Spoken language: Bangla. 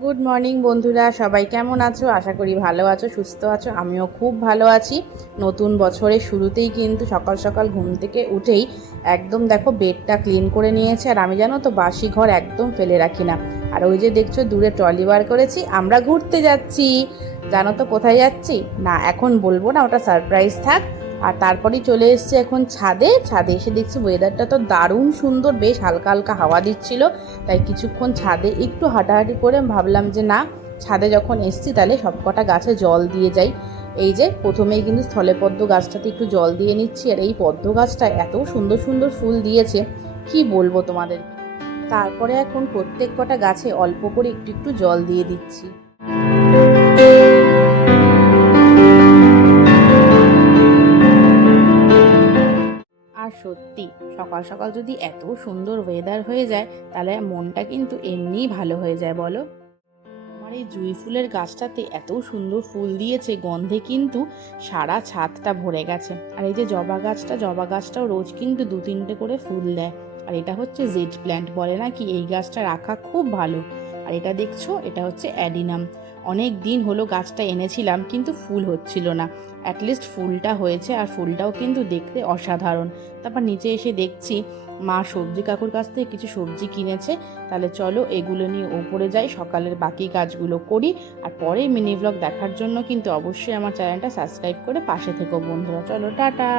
গুড মর্নিং বন্ধুরা, সবাই কেমন আছো? আশা করি ভালো আছো, সুস্থ আছো। আমিও খুব ভালো আছি। নতুন বছরের শুরুতেই কিন্তু সকাল সকাল ঘুম থেকে উঠেই একদম দেখো বেডটা ক্লিন করে নিয়েছে। আর আমি জানো তো বাসি ঘর একদম ফেলে রাখি না। আর ওই যে দেখছো দূরে ট্রলি বার করেছি, আমরা ঘুরতে যাচ্ছি। জানো তো কোথায় যাচ্ছি? না এখন বলবো না, ওটা সারপ্রাইজ থাক। আর তারপরেই চলে এসেছি এখন ছাদে। ছাদে এসে দেখছি ওয়েদারটা তো দারুণ সুন্দর, বেশ হালকা হালকা হাওয়া দিচ্ছিল। তাই কিছুক্ষণ ছাদে একটু হাঁটাহাঁটি করে ভাবলাম যে না, ছাদে যখন এসছি তাহলে সবকটা গাছে জল দিয়ে যাই। এই যে প্রথমেই কিন্তু স্থলেপদ্ম গাছটাতে একটু জল দিয়ে নিচ্ছি। আর এই পদ্ম গাছটা এত সুন্দর সুন্দর ফুল দিয়েছে, কি বলবো তোমাদের। তারপরে এখন প্রত্যেক কটা গাছে অল্প করে একটু একটু জল দিয়ে দিচ্ছি। আর সত্যি সকাল সকাল যদি এত সুন্দর ওয়েদার হয়ে যায় তাহলে মনটা কিন্তু এমনিই ভালো হয়ে যায়, বলো। আমার এই জুঁই ফুলের গাছটাতে এত সুন্দর ফুল দিয়েছে, গন্ধে কিন্তু সারা ছাদটা ভরে গেছে। আর এই যে জবা গাছটাও রোজ কিন্তু 2-3টে করে ফুল দেয়। আর এটা হচ্ছে জেড প্ল্যান্ট, বলে নাকি এই গাছটা রাখা খুব ভালো। আর এটা দেখছো, এটা হচ্ছে অ্যাডিনাম। অনেক দিন হলো গাছটা এনেছিলাম কিন্তু ফুল হচ্ছিল না। অ্যাটলিস্ট ফুলটা হয়েছে, আর ফুলটাও কিন্তু দেখতে অসাধারণ। তারপর নিচে এসে দেখছি মা সবজি কাকুর কাছ থেকে কিছু সবজি কিনেছে। তাহলে চলো এগুলো নিয়ে ওপরে যাই, সকালের বাকি কাজগুলো করি। আর পরে মিনি ব্লগ দেখার জন্য কিন্তু অবশ্যই আমার চ্যানেলটা সাবস্ক্রাইব করে পাশে থেকো বন্ধুরা। চলো টাটা।